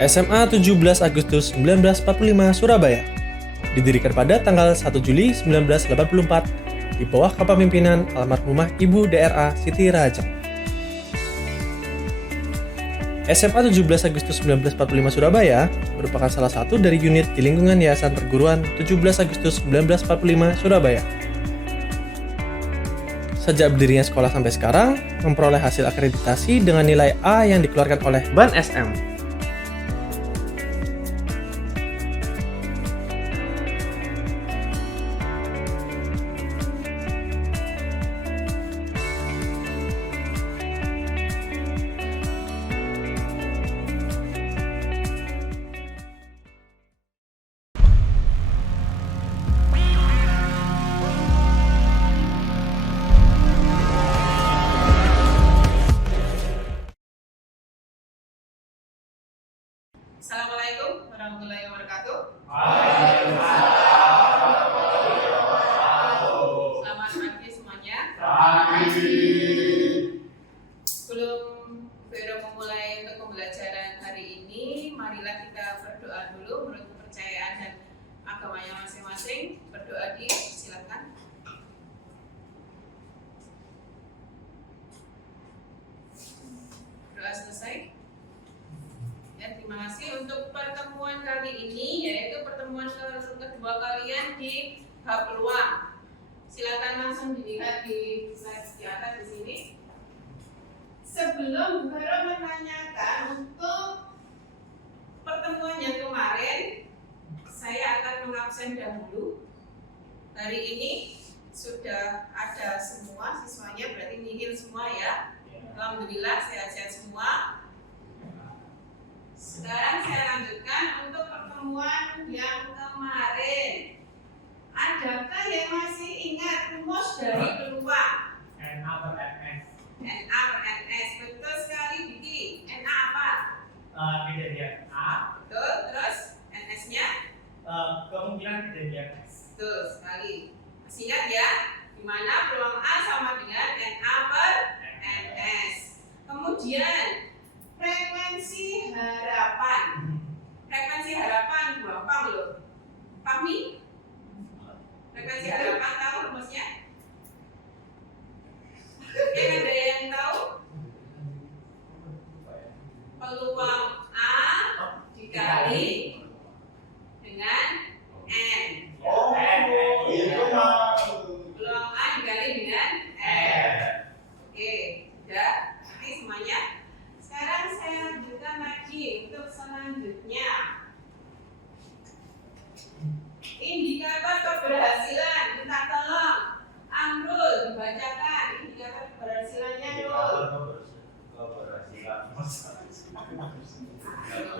SMA 17 Agustus 1945 Surabaya. Didirikan pada tanggal 1 Juli 1984 di bawah kepemimpinan almarhumah Ibu DRA Siti Rajeng. SMA 17 Agustus 1945 Surabaya merupakan salah satu dari unit di lingkungan Yayasan Perguruan 17 Agustus 1945 Surabaya. Sejak berdirinya sekolah sampai sekarang, memperoleh hasil akreditasi dengan nilai A yang dikeluarkan oleh BAN SM. Assalamualaikum warahmatullahi wabarakatuh. Selamat pagi semuanya. Sebelum Vero memulai untuk pembelajaran hari ini, marilah kita berdoa dulu menurut kepercayaan dan agamanya masing-masing. Berdoa silakan. Doa selesai. Ya, terima kasih untuk pertemuan kali ini, yaitu pertemuan kedua kalian di bab peluang. Silakan langsung dilihat di slide di atas di sini. Sebelum Bu Vero menanyakan untuk pertemuan yang kemarin, saya akan mengabsen dahulu. Hari ini sudah ada semua siswanya, berarti nihil semua ya. Alhamdulillah sehat-sehat semua. Sekarang saya lanjutkan untuk pertemuan yang kemarin. Adakah yang masih ingat rumus dari peluang? NA per NS. NA per NS, betul sekali Diki. NA apa? Kejadian A. Betul, terus NS-nya? Kemungkinan kejadian S. Betul sekali. Masih ingat ya? Dimana peluang A sama dengan NA per NS. Kemudian frekuensi harapan. Frekuensi harapan gampang loh. Fahmi? Frekuensi harapan tahu rumusnya? Yang ada yang tahu? Peluang A dikali dengan N. Peluang A dikali dengan N. Oke, udah? Nanti semuanya. Sekarang saya lanjutkan lagi untuk selanjutnya. Indikator keberhasilan, minta tolong Amrul dibacakan indikator keberhasilannya dulu.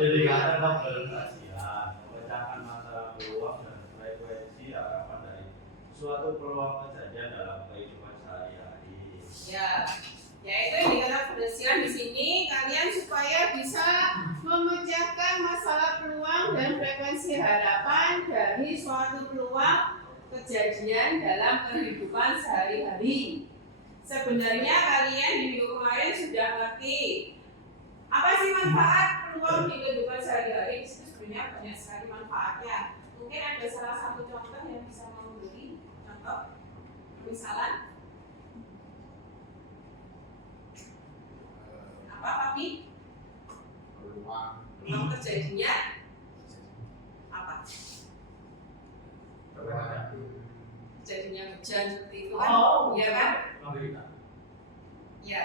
Indikator keberhasilan memecahkan masalah peluang dan frekuensi harapan dari suatu peluang kejadian dalam kehidupan sehari-hari. Ya, yaitu indikator keberhasilan di sini kalian supaya bisa memecahkan masalah peluang dan frekuensi harapan dari suatu peluang kejadian dalam kehidupan sehari-hari. Sebenarnya kalian di minggu kemarin sudah ngerti apa sih manfaat peluang di kehidupan sehari-hari. Itu sebenarnya banyak sekali manfaatnya. Mungkin ada salah satu contoh yang bisa memberi contoh misalan. Apa Papi? Peluang terjadinya apa? Terjadinya hujan seperti itu kan? Iya kan? Ya.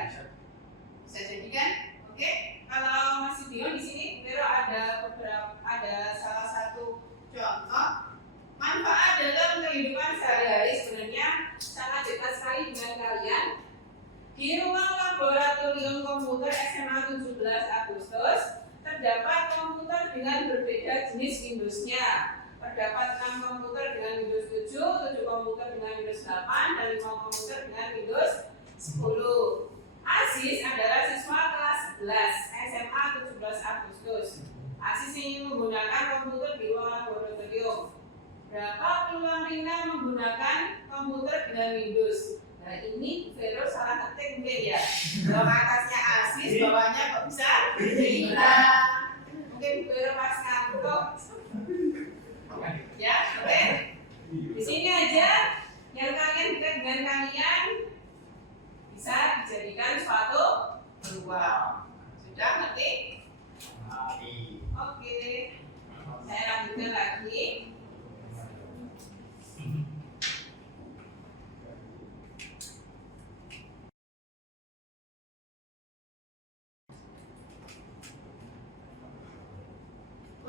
Bisa jadi kan? Oke. Kalau masih bingung di sini, Vero ada salah satu contoh manfaat dalam kehidupan sehari-hari. Sebenarnya sangat dekat sekali dengan kalian. Di ruang laboratorium komputer SMA 17 Agustus terdapat komputer dengan berbeda jenis Windows-nya. Terdapat 6 komputer dengan Windows 7, 7 komputer dengan Windows 8, dan 5 komputer dengan Windows 10. Aziz adalah siswa kelas 11 SMA 17 Agustus. Aziz ingin menggunakan komputer di ruang laboratorium. Berapa peluang Rina menggunakan komputer dengan Windows? Nah ini Vero salah ketik mungkin ya. Kalau atasnya Aziz, bawahnya kok bisa Rina. Mungkin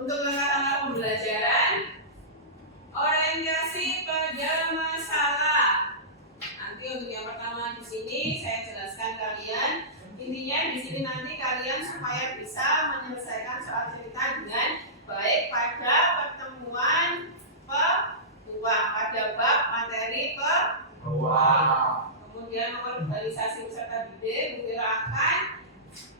Untuk langkah-langkah pembelajaran, orientasi pada masalah. Nanti untuk yang pertama di sini saya jelaskan kalian. Intinya di sini nanti kalian supaya bisa menyelesaikan soal cerita dengan baik pada pertemuan kedua, pada bab materi kedua. Kemudian mengorganisasi peserta didik, Bu Vero akan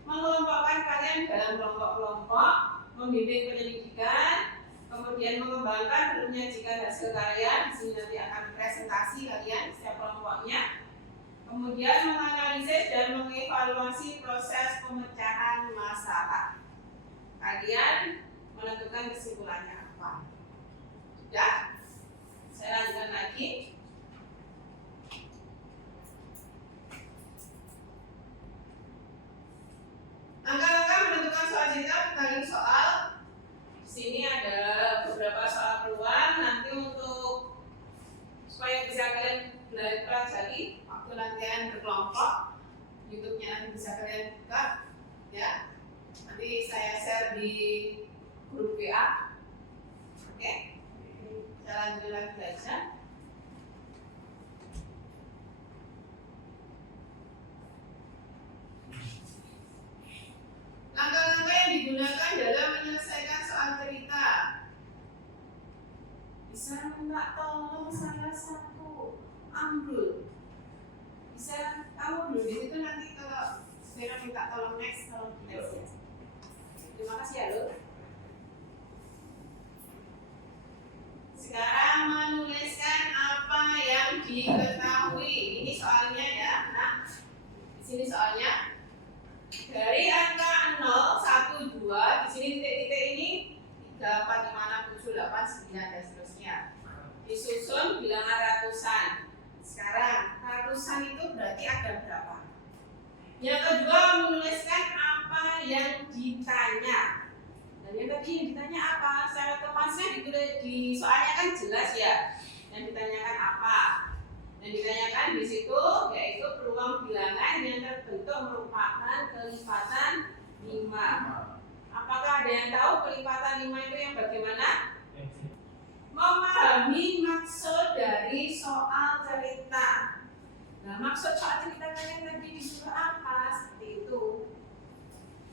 mengelompokkan kalian dalam kelompok-kelompok, membimbing penyelidikan, kemudian mengembangkan belum menyajikan hasil karya. Di sini nanti akan presentasi kalian setiap kelompoknya. Kemudian menganalisis dan mengevaluasi proses pemecahan masalah. Kalian menentukan kesimpulannya apa. Sudah? Saya lanjutkan lagi. Langkah-langkah menentukan soal cerita bagi soal. Di sini ada beberapa soal peluang. Nanti untuk supaya bisa kalian pelajari waktu latihan berkelompok, YouTube-nya nanti bisa kalian buka, ya. Nanti saya share di grup WA. Oke. Saya lanjut lagi belajar. Langkah-langkah yang digunakan dalam menyelesaikan soal cerita. Bisa minta tolong salah satu ambil. Bisa kamu dulu di situ nanti kalau Vera minta tolong next tolong next ya. Terima kasih ya lo. Sekarang menuliskan apa yang diketahui. Ini soalnya ya. Nah, di sini soalnya. Dari angka 0, 1, 2, di sini titik-titik ini 3, 4, 5, 6, 7, 8, 9, dan seterusnya. Disusun bilangan ratusan. Sekarang, ratusan itu berarti ada berapa? Yang kedua, menuliskan apa yang ditanya. Dan yang tadi yang ditanya apa? Secara otomatisnya di soalnya kan jelas ya. Yang ditanyakan apa? Yang ditanyakan di situ yaitu peluang bilangan yang terbentuk merupakan kelipatan 5. Apakah ada yang tahu kelipatan 5 itu yang bagaimana? Memahami maksud dari soal cerita. Nah, maksud soal cerita kalian tadi disuruh apa? Seperti itu.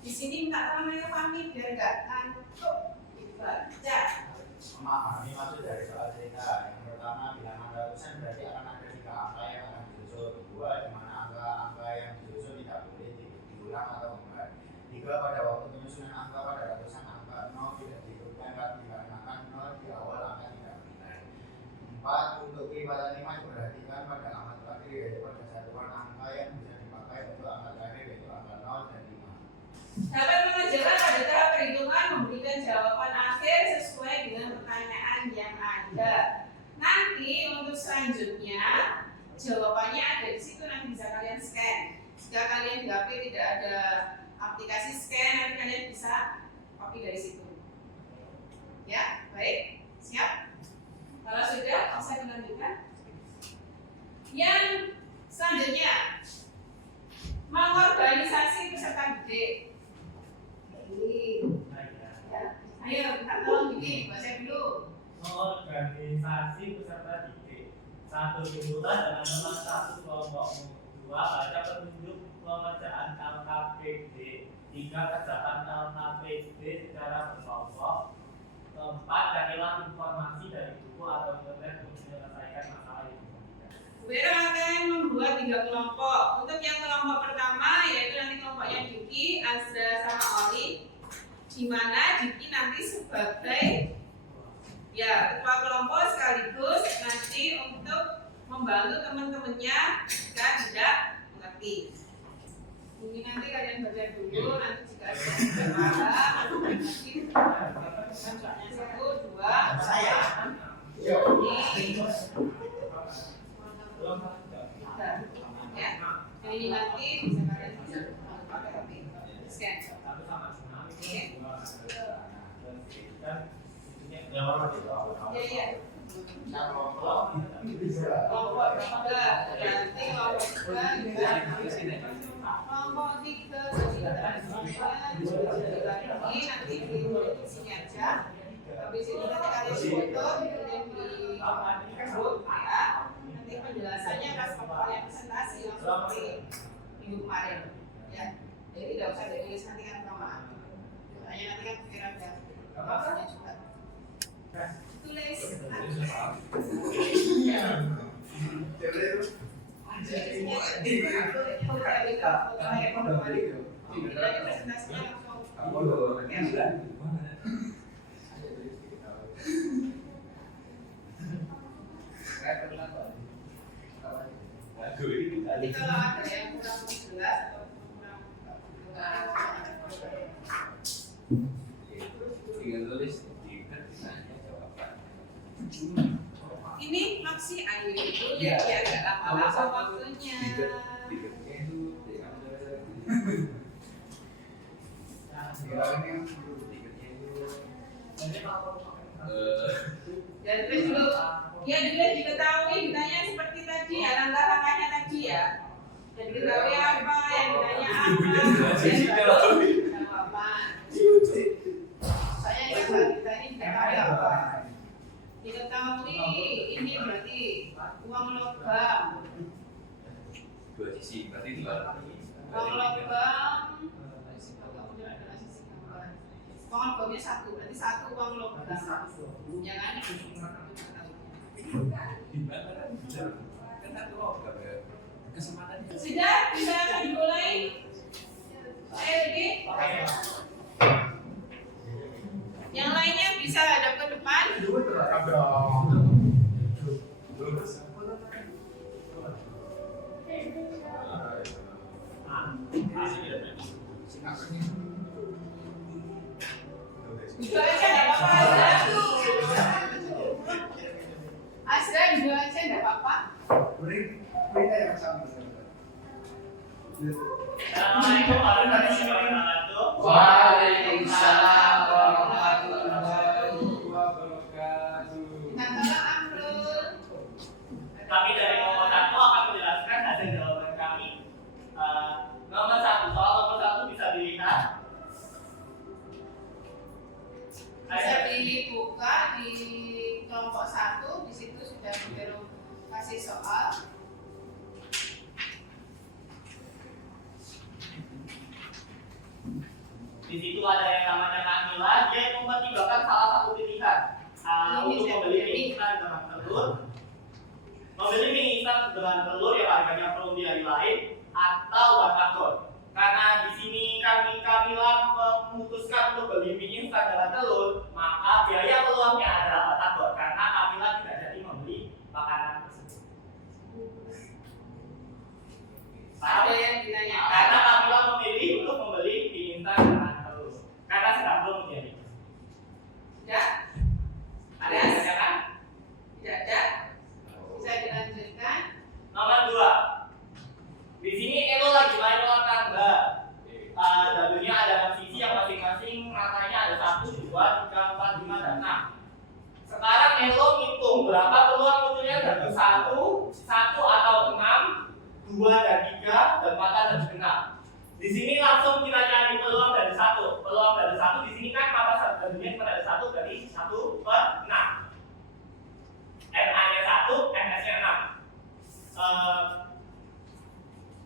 Di sini minta tolong ayo pamit biar nggak ngantuk. Dibaca. Memahami maksud dari soal cerita. Yang pertama bilangan ratusan berarti akan ada 3 angka yang akan disusun. 2 di mana angka-angka yang disusun tidak boleh diulang atau kembali. 3 pada waktu penyusunan angka pada ratusan angka 0 tidak dihitungkan dikarenakan 0 di awal angka tidak bernilai. 4 untuk kelipatan 5 diperhatikan pada angka terakhir yaitu pada satuan angka yang bisa dipakai untuk angka terakhir yaitu angka 0 dan 5. Dapat mengerjakan pada tahap perhitungan memberikan jawaban akhir sesuai dengan pertanyaan yang ada. Nanti untuk selanjutnya jawabannya ada di situ, nanti bisa kalian scan. Jika kalian di HP tidak ada aplikasi scan, nanti kalian bisa copy dari situ. Ya, baik, siap. Kalau sudah, bisa dilanjutkan. Yang selanjutnya, mengorganisasi peserta didik. Ya. Ayo, kita tolong gini, baca dulu. Organisasi peserta didik. 1. Kumpulan dengan teman 1 kelompokmu. 2. Baca petunjuk pemecaan LKPD. 3. Kerjakan LKPD secara berkelompok. 4. Carilah informasi dari buku atau internet untuk menyelesaikan masalah itu. Vera akan membuat 3 kelompok. Untuk yang kelompok pertama yaitu nanti kelompoknya Diki, Azra, sama Oli. Di mana Diki nanti sebagai ketua kelompok sekaligus nanti untuk membantu teman-temannya jika tidak mengerti. Ini nanti kalian baca dulu, nanti jika ada yang tidak paham, nanti soalnya 1, 2, 3. Ya, ini nanti bisa kalian bisa pakai HP, scan. Oke. Yang mana tidak? Iya. Nah, kelompok Kelompok 3 berarti kelompok 3 juga kelompok 3 semuanya disusun lagi nanti di isinya aja. Habis itu nanti kalian foto dikirim di grup ya. Nanti penjelasannya pas kalian presentasi langsung di minggu kemarin ya. Jadi tidak usah ditulis nanti kan kelamaan. Hanya nanti kan kira ada maksudnya juga. Tulis. Jadi kalau ada yang kurang jelas atau kurang tinggal tulis tiket misalnya jawaban. ini maksi ayu itu ya agak lama-lama waktunya. Tiketnya itu diambil. Tiketnya itu Dan terus dulu ya dulu diketahui ditanya seperti tadi ya langkah-langkahnya tadi ya. Dan diketahui apa yang ditanya apa. Jawaban. Saya ingat Mbak kita ini diketahui apa. Diketahui ini berarti uang logam. dua sisi berarti dua. Uang logam. Uang logamnya 1, berarti 1 uang logam. Ya kan? Sudah bisa dimulai. Ayo lagi. Yang lainnya bisa hadap ke depan. Duduk aja nggak apa-apa. Asra duduk aja nggak apa-apa. Assalamualaikum warahmatullahi wabarakatuh. Waalaikumsalam warahmatullahi wabarakatuh. Minta tolong Amrul. Kami dari nomor 1 akan menjelaskan hasil jawaban kami. Nomor 1, soal nomor 1 bisa dilihat. Bisa dibuka di kelompok 1, di situ sudah Vero kasih soal. Di situ ada yang namanya Kamila, dia mempertimbangkan salah satu pilihan untuk membeli mie instan dengan telur, membeli mie instan dengan telur yang harganya belum di hari lain, atau batagor. Karena di sini Kamila memutuskan untuk beli mie instan dengan telur, maka biaya peluangnya adalah batagor karena Kamila tidak jadi membeli makanan tersebut. Ada yang ditanyakan. Karena Kamila memilih untuk membeli mie instan dengan telur karena sedang belum menjadi. Sudah? Ada yang ditanyakan? Tidak ada? Bisa dilanjutkan. Nomor 2. Di sini Elo lagi main ulang tangga. Dadunya ada 6 sisi yang masing-masing matanya ada 1, 2, 3, 4, 5, dan 6. Sekarang Elo ngitung berapa peluang munculnya dadu 1 atau 6, 2 dan 3, dan 4 dan 6. Di sini langsung kita cari peluang dari 1. Peluang dari 1 di sini kan mata dadunya cuma ada 1, berarti 1/6. NA-nya 1, NS-nya 6.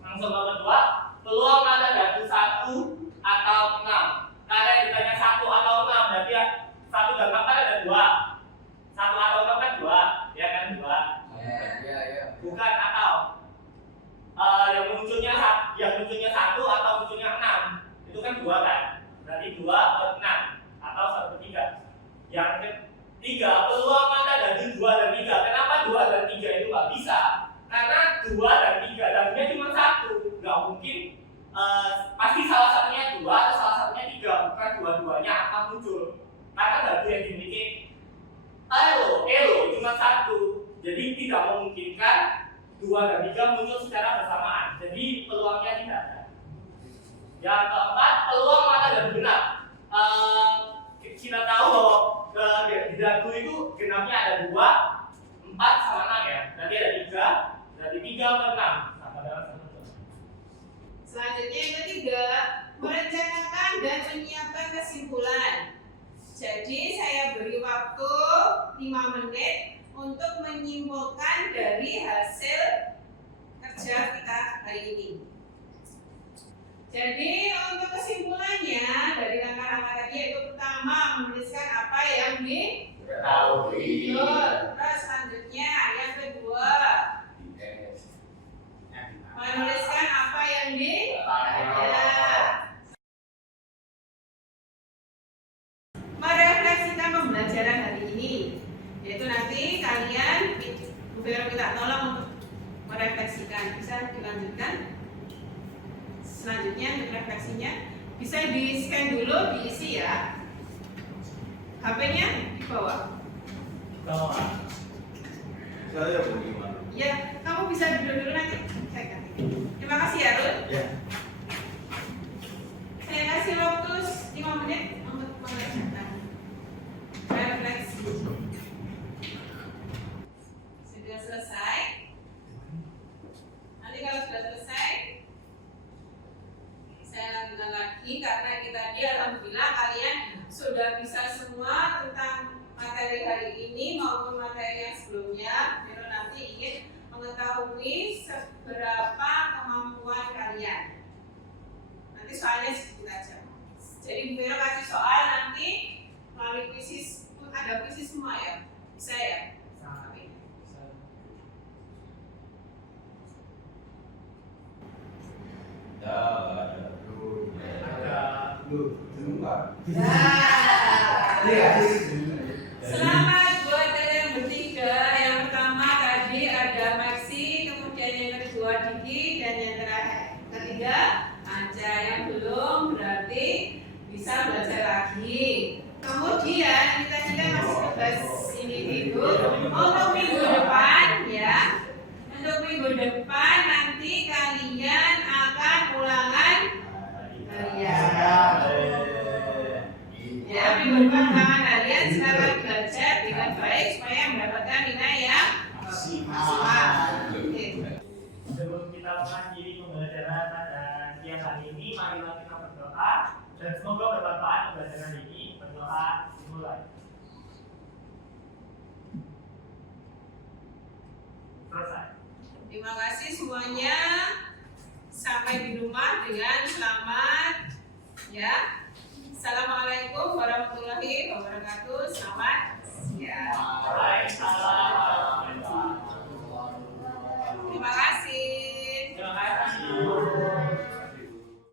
Langsung nomor 2, peluang ada dadu 1 atau 6. Karena ditanya 1 atau 6, berarti ya 1 dan 6 kan ada 2. 1 atau 6 kan 2, ya kan 2. Bukan atau. Yang munculnya 1 atau munculnya 6 itu kan 2 kan? Berarti 2/6 atau 1/3. Yang ketiga, peluang mana dari 2 dan 3. Kenapa 2 dan 3 itu nggak bisa? Karena 2 dan 3 dadunya cuma 1, nggak mungkin. Pasti salah satunya 2 atau salah satunya 3, bukan dua-duanya akan muncul. Karena dadu yang dimiliki Elo cuma 1, jadi tidak memungkinkan 2 dan 3 muncul secara bersamaan. Jadi peluangnya tidak ada. Yang keempat, peluang mana dan benar. Kita tahu bahwa di dadu itu genapnya ada 2, menang. Sama dalam 1 jam. Selanjutnya yang ketiga, merencanakan dan menyiapkan kesimpulan. Jadi saya beri waktu 5 menit untuk menyimpulkan dari hasil kerja kita hari ini. Jadi untuk kesimpulannya dari langkah-langkah tadi yaitu pertama menuliskan apa yang Ketahui. Terus selanjutnya yang kedua menuliskan apa yang ada. Merefleksikan pembelajaran hari ini, yaitu nanti kalian Bu Vero minta tolong untuk merefleksikan. Bisa dilanjutkan. Selanjutnya untuk refleksinya bisa di scan dulu, diisi ya. HP-nya di bawah. Bawah. Saya bagaimana? Ya, kamu bisa duduk dulu nanti. Saya ganti. Terima kasih ya, Rul. Ya. Saya kasih waktu 5 menit untuk mengerjakan refleksi. Sudah selesai. Nanti kalau sudah selesai, saya lanjutkan lagi karena kita tadi alhamdulillah kalian sudah bisa semua tentang materi hari ini maupun materi yang sebelumnya. Vero nanti ingin mengetahui seberapa kemampuan kalian. Nanti soalnya sedikit aja. Jadi Vero kasih soal nanti melalui kuisis, ada kuisis semua ya, bisa ya? Oke. Selamat buat kalian bertiga. Yang pertama tadi ada Maxi, kemudian yang kedua Diki, dan yang terakhir ketiga Anca. Yang belum berarti bisa belajar lagi. Kemudian kita juga masih tugas ini itu untuk minggu depan ya. Untuk minggu depan nanti kalian akan ulangan harian. Ya, minggu depan ulangan harian silakan belajar dengan baik supaya mendapatkan nilai yang maksimal. Oke. Sebelum kita mengakhiri pembelajaran pada siang hari ini, marilah kita berdoa dan semoga bermanfaat pembelajaran ini. Berdoa dimulai. Selesai. Terima kasih semuanya. Sampai di rumah dengan selamat ya. Assalamualaikum warahmatullahi wabarakatuh. Selamat siang.